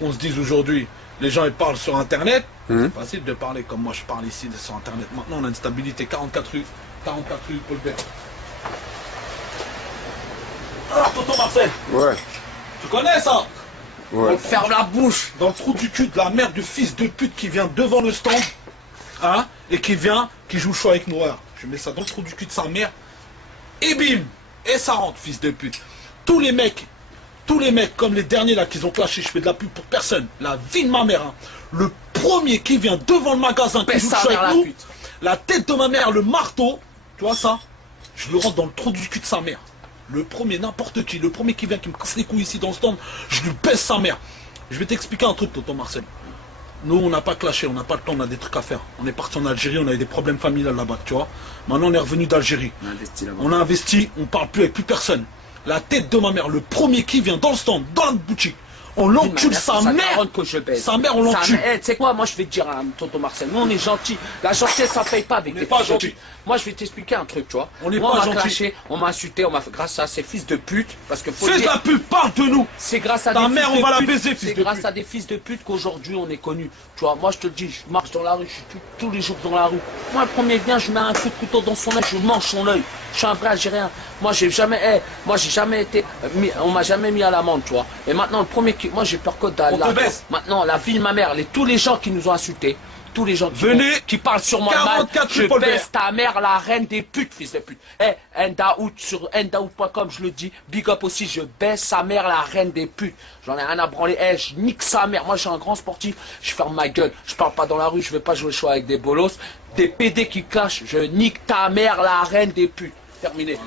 qu'on se dise aujourd'hui, les gens ils parlent sur internet, c'est facile de parler comme moi je parle ici sur internet. Maintenant on a une stabilité, 44 rue Paul Bert. Ah, tonton Marcel. Ouais. Tu connais ça? Ouais. On ferme la bouche dans le trou du cul de la mère du fils de pute qui vient devant le stand, hein, et qui joue chaud avec Noir. Je mets ça dans le trou du cul de sa mère, et bim, et ça rentre, fils de pute. Tous les mecs comme les derniers là qui ont clashé, je fais de la pub pour personne, la vie de ma mère, hein. Le premier qui vient devant le magasin, qui joue chaud avec nous, la tête de ma mère, le marteau, tu vois ça, je le rentre dans le trou du cul de sa mère. Le premier, n'importe qui, le premier qui vient, qui me casse les couilles ici dans le stand, je lui baisse sa mère. Je vais t'expliquer un truc, tonton Marcel. Nous, on n'a pas clashé, on n'a pas le temps, on a des trucs à faire. On est parti en Algérie, on a eu des problèmes familiales là-bas, tu vois. Maintenant, on est revenu d'Algérie. On a investi, on parle plus avec plus personne. La tête de ma mère, le premier qui vient dans le stand, dans la boutique, on l'encule sa mère. Sa mère, on l'encule. Tu sais quoi, moi je vais te dire à tonton Marcel, nous on est gentils. La gentillesse ça paye pas avec des pas gentils. Moi je vais t'expliquer un truc, tu vois. On est moi, pas on m'a gentils. clashé, on m'a insulté, on m'a fait grâce à ces fils de pute. Parce que faut Fais de dire, la pub, parle de nous. c'est grâce à Ta des mère, fils on de va la pute. baiser, fils C'est de grâce pute. à des fils de pute qu'aujourd'hui on est connu. Tu vois, moi je te le dis, je marche dans la rue, je suis tous les jours dans la rue. Moi le premier vient, je mets un coup de couteau dans son œil, je mange son œil. Je suis un vrai Algérien. Moi j'ai jamais été, on m'a jamais mis à l'amende, tu vois. Et maintenant le premier qui, moi j'ai peur que maintenant la vie de ma mère, tous les gens qui nous ont insultés, tous les gens qui parlent sur moi mal, je baisse ta mère, la reine des putes, fils de pute. Ndaout sur ndaout.com, je le dis, big up aussi, je baisse sa mère, la reine des putes. J'en ai rien à branler, je nique sa mère. Moi je suis un grand sportif, je ferme ma gueule, je parle pas dans la rue, je vais pas jouer chaud avec des bolos, des PD qui clashent, je nique ta mère, la reine des putes. Terminé.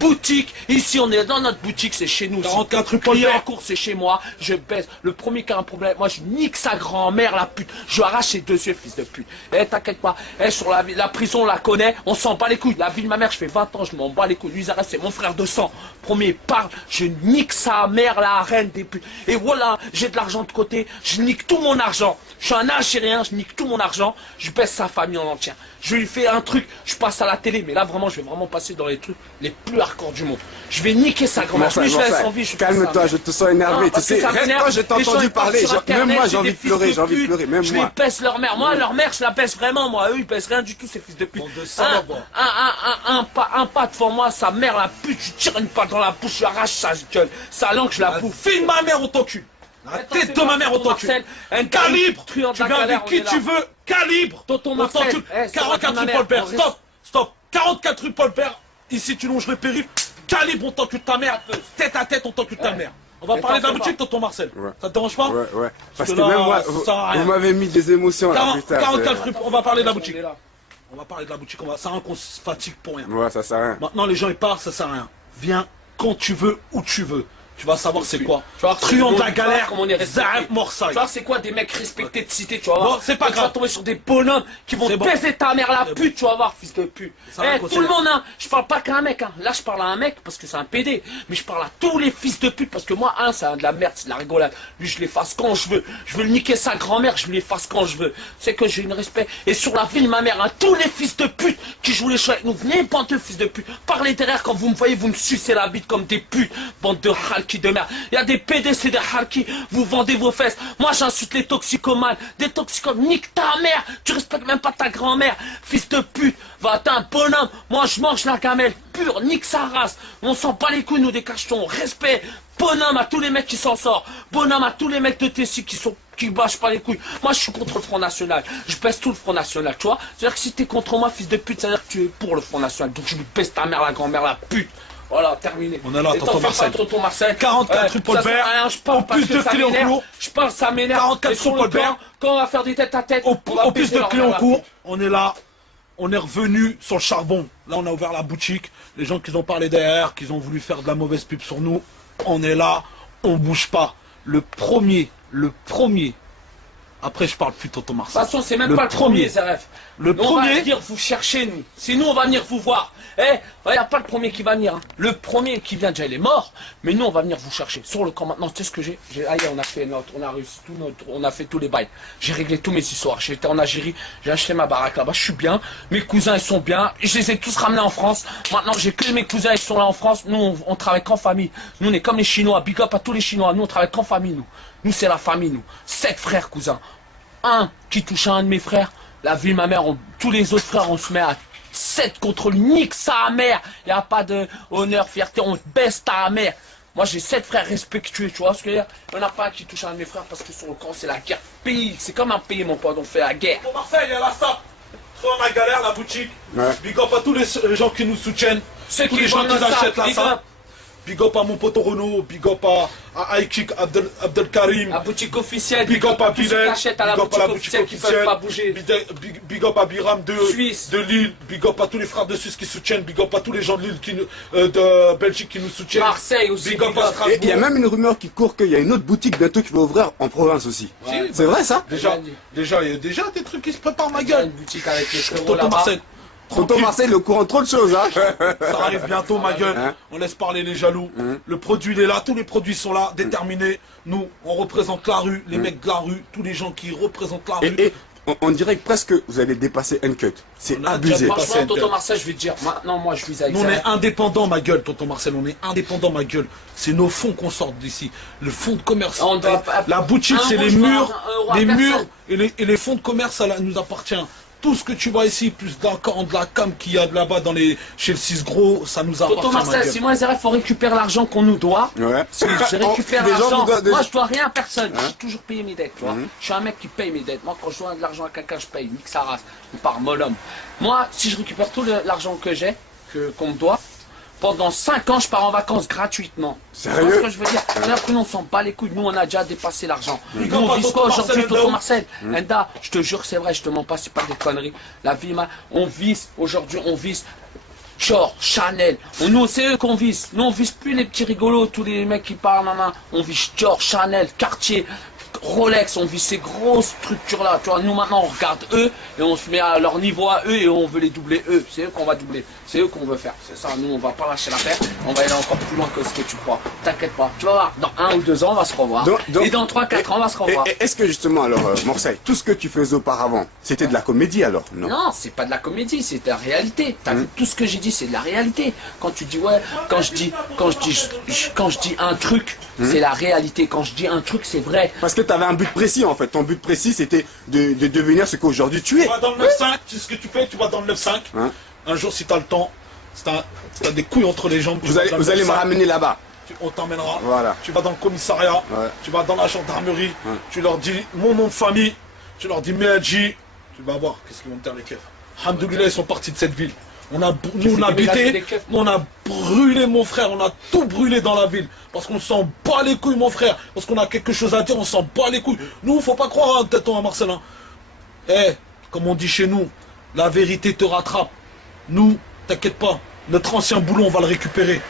Boutique, ici on est dans notre boutique, c'est chez nous. 44 rue Paul en cours, c'est chez moi. Je baisse. Le premier qui a un problème, moi je nique sa grand-mère, la pute. Je arrache ses deux yeux, fils de pute. T'inquiète pas. Sur la prison, on la connaît. On s'en bat les couilles. La vie de ma mère, je fais 20 ans, je m'en bats les couilles. Lui, Zara, c'est mon frère de sang. Premier parle, je nique sa mère, la reine des putes. Et voilà, j'ai de l'argent de côté. Je nique tout mon argent. Je suis un Algérien, je nique tout mon argent. Je baisse sa famille en entière. Je lui fais un truc, je passe à la télé, mais là vraiment, je vais vraiment passer dans les trucs les plus hardcore du monde. Je vais niquer sa grand-mère. Je laisse en vie. Calme-toi, je te sens énervé. Tu sais, quand j'ai entendu parler, même moi j'ai envie de pleurer, même moi. Je les baisse leur mère. Moi, leur mère, je la baisse vraiment, moi. Eux, ils baissent rien du tout, ces fils de pute. Un pas devant moi, sa mère, la pute, je tire une patte dans la bouche, je arrache sa gueule. Sa langue, je la bouffe. File ma mère, on t'encule. La tête de ma mère, on t'encule. Calibre, tu viens avec qui tu veux. Calibre, tonton on Marcel. t'encule. 44 rue Paul Bert, stop. 44 rue Paul Bert, ici tu longes le périph'. Calibre, on t'encule ta mère. Tête à tête, on t'encule ta mère. On va parler de la boutique, tonton Marcel. Ça te dérange pas? Ouais. Parce que même moi, vous m'avez mis des émotions là, putain. 44 rue, on va parler de la boutique. On va parler de la boutique, ça sert à rien qu'on se fatigue pour rien. Ouais, ça sert à rien. Maintenant, les gens ils parlent, ça sert à rien. Viens quand tu veux, où tu veux. Tu vas savoir c'est quoi. Truand de la galère, Zaïf Morsaï. Tu vois, c'est quoi des mecs respectés de cité, tu vas voir. Bon, c'est pas grave. Tu vas tomber sur des bonhommes qui vont baiser ta mère la pute, tu vas voir, fils de pute. Tout le monde, hein. Je parle pas qu'à un mec, hein. Là, je parle à un mec parce que c'est un PD. Mais je parle à tous les fils de pute parce que moi, c'est de la merde, c'est de la rigolade. Lui, je l'efface quand je veux. Je veux le niquer sa grand-mère, je l'efface quand je veux. C'est que j'ai une respect. Et sur la vie de ma mère, hein, tous les fils de pute qui jouent les choix avec nous, venez, bande de fils de pute. Parlez derrière quand vous me voyez, vous me sucez la bite comme des putes. Bande de halki de merde. Des PD, c'est des harkis, vous vendez vos fesses. Moi, j'insulte les toxicomanes. Des toxicomanes, nique ta mère. Tu respectes même pas ta grand-mère. Fils de pute, va, t'es un bonhomme. Moi, je mange la gamelle pure, nique sa race. On s'en bat les couilles, nous, des cachetons. Respect. Bonhomme à tous les mecs qui s'en sortent. Bonhomme à tous les mecs de Tessie qui bâchent pas les couilles. Moi, je suis contre le Front National. Je baisse tout le Front National, tu vois. C'est-à-dire que si t'es contre moi, fils de pute, ça veut dire que tu es pour le Front National. Donc, je lui baisse ta mère, la grand-mère, la pute. Voilà, terminé. On est là, tonton Marcel. 44 rue Paul Bert. Au plus de Cléoncourt. Je parle, ça m'énerve. 44 rue Paul Bert. Quand on va faire des têtes à tête, au plus de Cléoncourt, on est là. On est revenu sur le charbon. Là, on a ouvert la boutique. Les gens qui ont parlé derrière, qui ont voulu faire de la mauvaise pub sur nous, on est là. On bouge pas. Le premier. Après, je parle plus, tonton Marcel. De toute façon, c'est même pas le premier, Zaref. Le premier. On va venir vous chercher, nous. C'est nous, on va venir vous voir. Il n'y a pas le premier qui va venir. Hein. Le premier qui vient déjà, il est mort. Mais nous, on va venir vous chercher. Sur le camp maintenant, tu sais ce que j'ai? On a fait on a fait tous les bails. J'ai réglé tous mes histoires. J'étais en Algérie, j'ai acheté ma baraque là-bas. Je suis bien. Mes cousins, ils sont bien. Je les ai tous ramenés en France. Maintenant, j'ai que mes cousins, ils sont là en France. Nous, on travaille qu'en famille. Nous, on est comme les Chinois. Big up à tous les Chinois. Nous, on travaille qu'en famille, nous. Nous, c'est la famille, nous. 7 frères, cousin. Un qui touche à un de mes frères. La vie, ma mère, tous les autres frères, on se met à 7 contre lui. Nique sa mère. Il n'y a pas de honneur, fierté. On baisse ta mère. Moi, j'ai 7 frères respectueux, tu vois ce que je veux dire. Il n'y en a pas un qui touche à un de mes frères parce que sur le camp, c'est la guerre. Pays, c'est comme un pays, mon pote. On fait la guerre. Pour Marseille, il y a la SAP. Trop la galère, la boutique. Ouais. Big up à tous les gens qui nous soutiennent. Ceux tous qui les gens qui achètent la big SAP. up. Big up à mon pote Renault, big up à Aïkik, Abdel Karim. La boutique officielle. Big up à tous ceux qui Bilal. achètent à la boutique officielle qui ne peuvent pas bouger. Big up à Biram Suisse. de Lille. Big up à tous les frères de Suisse qui soutiennent. Big up à tous les gens de Lille, de Belgique qui nous soutiennent. Marseille aussi. Big up à Strasbourg. Et il y a même une rumeur qui court qu'il y a une autre boutique bientôt qui va ouvrir en province aussi. Ouais. C'est vrai ça? Déjà, il y a déjà des trucs qui se préparent, ma gueule. Une boutique avec les frérots Tonton là-bas. Marcel. Tonton Marseille, le courant trop de choses, hein. Ça arrive bientôt, ma gueule. Hein? On laisse parler les jaloux. Le produit, il est là. Tous les produits sont là, déterminés. Nous, on représente la rue, les mecs de la rue, tous les gens qui représentent la rue. Et on dirait que presque vous allez dépasser N-Cut. C'est On a abusé. déjà Franchement, tonton Marcel, je vais te dire, maintenant, moi, je vis avec Nous, on ça. est indépendants, ma gueule, tonton Marcel. On est indépendants, ma gueule. C'est nos fonds qu'on sort d'ici. Le fonds de commerce. On doit pas- La boutique, un c'est euro, les je dois murs. un euro à Les personne. murs et les fonds de commerce, ça nous appartient. Tout ce que tu vois ici, plus d'accord de la cam qu'il y a là-bas chez le 6 gros, ça nous appartient. Tonton ma Marcel, gueule. si moi, il faut récupérer l'argent qu'on nous doit. Ouais. Si je récupère Des gens l'argent, vous doivent- moi je dois rien à personne, Hein? j'ai toujours payé mes dettes, tu vois. Je suis un mec qui paye mes dettes. Moi quand je dois de l'argent à quelqu'un, je paye, nique sa race, on part molhomme. Moi, si je récupère tout l'argent que j'ai, qu'on me doit, pendant 5 ans, je pars en vacances gratuitement. Sérieux? Tu vois ce que je veux dire? C'est-à-dire que nous, on s'en bat les couilles. Nous, on a déjà dépassé l'argent. Nous, Quand on pas vise tonton quoi Marcel, aujourd'hui, Enda tonton où Marcel? Enda, je te jure, c'est vrai, je te mens pas, c'est pas des conneries. La vie, on vise, aujourd'hui, on vise Dior, Chanel. Nous, c'est eux qu'on vise. Nous, on vise plus les petits rigolos, tous les mecs qui parlent, maman. On vise Dior, Chanel, Cartier, Rolex, on vit ces grosses structures-là. Tu vois, nous maintenant on regarde eux et on se met à leur niveau à eux et on veut les doubler eux. C'est eux qu'on va doubler. C'est eux qu'on veut faire. C'est ça, nous on va pas lâcher l'affaire. On va aller encore plus loin que ce que tu crois. T'inquiète pas. Tu vas voir, dans 1 ou 2 ans on va se revoir. Et dans 3-4 ans on va se revoir. Est-ce que justement alors, Marseille, tout ce que tu faisais auparavant, c'était de la comédie alors? Non. Non, c'est pas de la comédie, c'est de la réalité. T'as vu, tout ce que j'ai dit, c'est de la réalité. Quand tu dis ouais, quand je dis un truc, c'est la réalité. Quand je dis un truc, c'est vrai. Parce que tu avais un but précis en fait. Ton but précis c'était de devenir ce qu'aujourd'hui tu es. Tu vas dans le 9-5, tu sais ce que tu fais, tu vas dans le 9-5. Hein? Un jour, si t'as le temps, si t'as des couilles entre les jambes, tu Vous vas allez, dans le vous allez me 9-5, ramener là-bas. on t'emmènera. Voilà. Tu vas dans le commissariat, Ouais. tu vas dans la gendarmerie, Ouais. tu leur dis mon nom de famille, tu leur dis Meadji, tu vas voir qu'est-ce qu'ils vont te dire les keufs. Alhamdoulilah, ils sont partis de cette ville. Nous on déménager habitait, les keufs. nous on a brûlé mon frère, on a tout brûlé dans la ville. Parce qu'on s'en bat les couilles mon frère. Parce qu'on a quelque chose à dire, on s'en bat les couilles. Nous, faut pas croire, hein, peut-être à Marcelin. Comme on dit chez nous, la vérité te rattrape. Nous, t'inquiète pas, notre ancien boulot, on va le récupérer.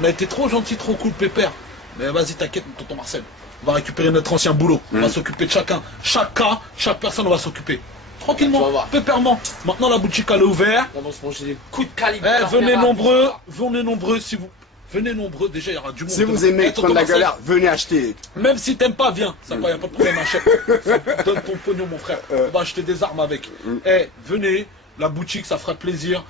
On a été trop gentil, trop cool, pépère. Mais vas-y, t'inquiète, tonton Marcel. On va récupérer notre ancien boulot. On va s'occuper de chacun. Chaque cas, chaque personne, on va s'occuper. Tu Tranquillement, vas voir. pépèrement. Maintenant, la boutique, elle est ouverte. On va se manger des coups de calibre. Venez nombreux, si vous... Venez nombreux, déjà, il y aura du monde. Si vous aimez tonton prendre la Marcel, galère, venez acheter. même si t'aimes pas, viens. Ça va, y a pas de problème, achète. Donne ton pognon, mon frère. On va acheter des armes avec. Venez, la boutique, ça fera plaisir.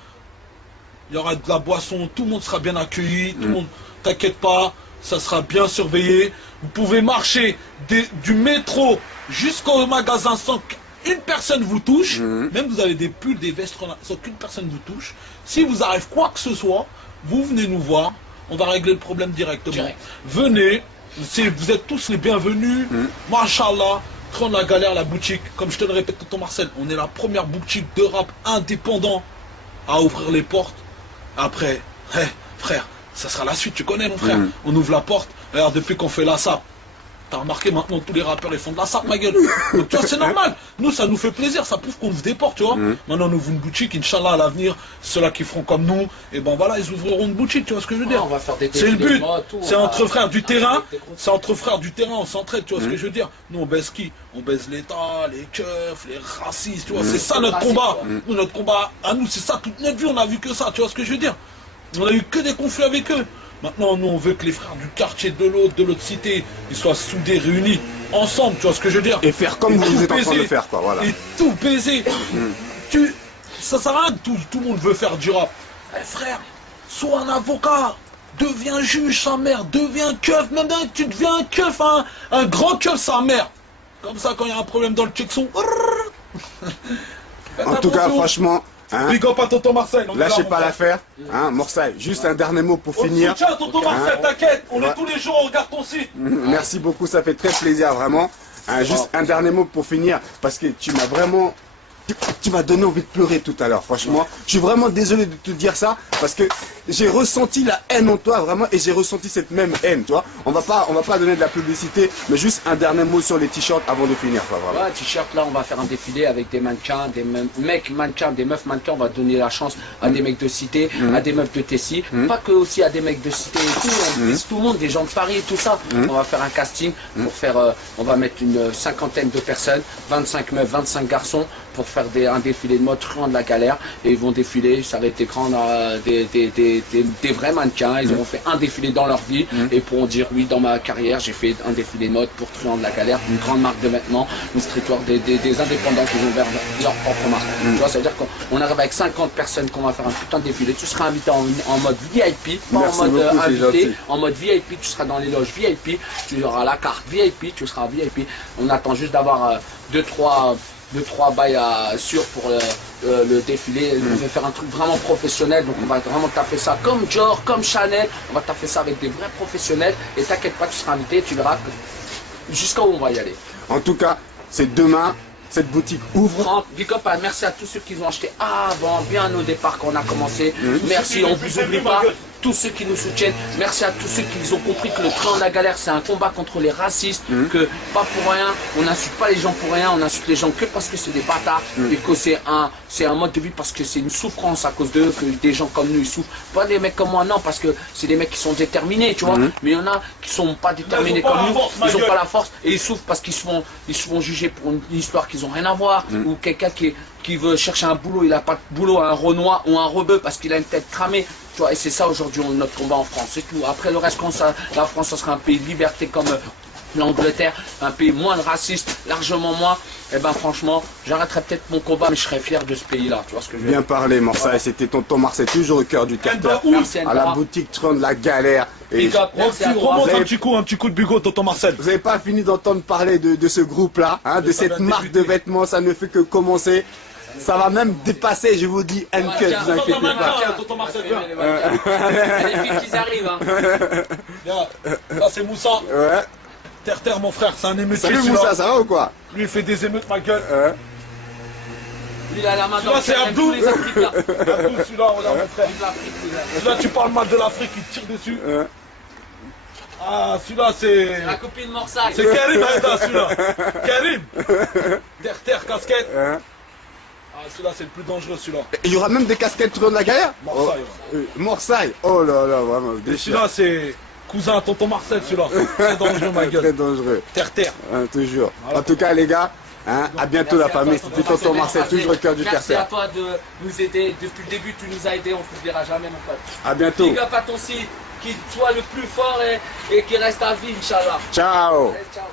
Il y aura de la boisson, tout le monde sera bien accueilli. Tout le monde, t'inquiète pas, ça sera bien surveillé. Vous pouvez marcher du métro jusqu'au magasin sans qu'une personne vous touche. Même vous avez des pulls, des vestes, sans qu'une personne vous touche. Si vous arrive quoi que ce soit, vous venez nous voir. On va régler le problème directement. Direct. Venez, vous êtes tous les bienvenus. Machallah, prendre la galère, la boutique. Comme je te le répète, tonton Marcel, on est la première boutique de rap indépendant à ouvrir les portes. Après, frère, ça sera la suite, tu connais mon frère. On ouvre la porte. Alors depuis qu'on fait la SAP, t'as remarqué maintenant tous les rappeurs ils font de la SAP, ma gueule. Donc tu vois, c'est normal. Nous, ça nous fait plaisir, ça prouve qu'on ouvre des portes, tu vois. Maintenant, on ouvre une boutique, Inch'Allah, à l'avenir, ceux-là qui feront comme nous, et ben voilà, ils ouvriront une boutique, tu vois ce que je veux dire. On va faire des C'est le défilés but. de moto, C'est on va- entre frères du terrain. avec des gros- C'est entre frères du terrain, on s'entraide, tu vois ce que je veux dire. Nous, on baise qui? On baise l'État, les keufs, les racistes, tu vois. C'est ça notre Raciste, combat. ouais. Nous, notre combat, à nous, c'est ça. Toute notre vie, on a vu que ça, tu vois ce que je veux dire. On a eu que des conflits avec eux. Maintenant, nous, on veut que les frères du quartier de l'autre cité, ils soient soudés, réunis, ensemble, tu vois ce que je veux dire. Et faire comme Et vous tout êtes en train de baiser. faire, quoi, voilà. Et tout baiser. Ça sert à rien que tout le monde veut faire du rap. Eh, frère, sois un avocat. Deviens juge, sa mère. Deviens keuf. Même tu deviens un keuf, un grand keuf, sa mère. Comme ça, quand il y a un problème dans le Tchekson. En tout cas, franchement... Hein, big up à tonton Marcel. Lâchez pas l'affaire. Hein, Morsaï, juste un dernier mot pour finir. Tiens, tonton Marcel, t'inquiète. On est tous les jours, on regarde ton site. Merci beaucoup, ça fait très plaisir, vraiment. Hein, juste un dernier mot pour finir, parce que tu m'as vraiment... Tu m'as donné envie de pleurer tout à l'heure, franchement. Je suis vraiment désolé de te dire ça, parce que j'ai ressenti la haine en toi, vraiment, et j'ai ressenti cette même haine, tu vois. On va pas donner de la publicité, mais juste un dernier mot sur les t-shirts avant de finir, quoi, vraiment. Ouais, t-shirt, là, on va faire un défilé avec des mannequins, des mecs mannequins, des meufs mannequins. On va donner la chance à des mecs de cité, à des meufs de Tessie, pas que aussi à des mecs de cité et tout. On vise tout le monde, des gens de Paris et tout ça. On va faire un casting pour faire, on va mettre une cinquantaine de personnes, 25 meufs, 25 garçons, pour faire un défilé de mode truand de la galère, et ils vont défiler, ça va être écran des vrais mannequins. Ils auront fait un défilé dans leur vie et pourront dire oui, dans ma carrière j'ai fait un défilé de mode pour truand de la galère, une grande marque de vêtements, une streetwear, des indépendants qui ont ouvert leur propre marque. Tu vois, ça veut dire qu'on arrive avec 50 personnes qu'on va faire un putain de défilé. Tu seras invité en mode VIP, pas en mode invité, en mode VIP. Tu seras dans les loges VIP, tu auras la carte VIP, tu seras VIP. On attend juste d'avoir 2-3 bails sûrs pour le défilé. On va faire un truc vraiment professionnel, donc on va vraiment taffer ça comme Dior, comme Chanel. On va taffer ça avec des vrais professionnels, et t'inquiète pas, tu seras invité, tu verras jusqu'à où on va y aller. En tout cas, c'est demain. Cette boutique ouvre. Big up, merci à tous ceux qui ont acheté avant, bien au départ quand on a commencé. Merci, on ne vous oublie pas. Tous ceux qui nous soutiennent, merci à tous ceux qui ont compris que le train de la galère, c'est un combat contre les racistes, que pas pour rien, on n'insulte pas les gens pour rien, on insulte les gens que parce que c'est des bâtards, et que c'est un mode de vie parce que c'est une souffrance à cause d'eux, que des gens comme nous ils souffrent. Pas des mecs comme moi, non, parce que c'est des mecs qui sont déterminés, tu vois, mais il y en a qui sont pas déterminés comme nous, ils ont pas la force, et ils souffrent parce qu'ils se font juger pour une histoire qu'ils ont rien à voir, ou quelqu'un qui veut chercher un boulot, il n'a pas de boulot, un Renoir ou un rebeu parce qu'il a une tête cramée. Tu vois, et c'est ça aujourd'hui notre combat en France, c'est tout. Après le reste, la France, ça sera un pays de liberté comme l'Angleterre, un pays moins raciste, largement moins. Et ben franchement, j'arrêterai peut-être mon combat, mais je serais fier de ce pays-là. Tu vois ce que je veux dire? Bien parlé, Morsaï. C'était tonton Marcel, toujours au cœur du carter, à la boutique Tron de la galère. Et remonte un petit coup de bugot, tonton Marcel. Vous n'avez pas fini d'entendre parler de ce groupe-là, hein, de cette marque de vêtements. Ça ne fait que commencer. Ça va même dépasser, je vous dis, un cut, ne vous inquiétez pas. Tonton Marcel, viens. Les filles qui arrivent, hein. Là, c'est Moussa. Ouais. Terre, mon frère, c'est un émeutier. Salut Moussa, ça va ou quoi? Lui, il fait des émeutes, ma gueule. Lui, il a la main dans le c'est Abdou. les Africains. Abdou, celui-là, regarde, mon frère. Celui-là, tu parles mal de l'Afrique, il tire dessus. Ah, celui-là, c'est... la copine de Morsaï. C'est Karim, celui-là. Karim. Terre, casquette. Ah, celui-là, c'est le plus dangereux, celui-là. Il y aura même des casquettes Tron de la galère? Morsaï. Morsaï. Oh là là, vraiment. Celui-là, c'est... cousin à tonton Marcel, celui-là. Très dangereux, ma gueule. Très dangereux. Terre. Toujours. Voilà. En tout cas, les gars, hein, à bientôt la famille. C'était tonton Marcel, toujours au cœur du Merci terre. à toi de nous aider. Depuis le début, tu nous as aidés. On ne t'oubliera jamais, mon pote. À bientôt. Big up à ton site, qui soit le plus fort et qui reste à vie, Inch'Allah. Ciao. Ciao.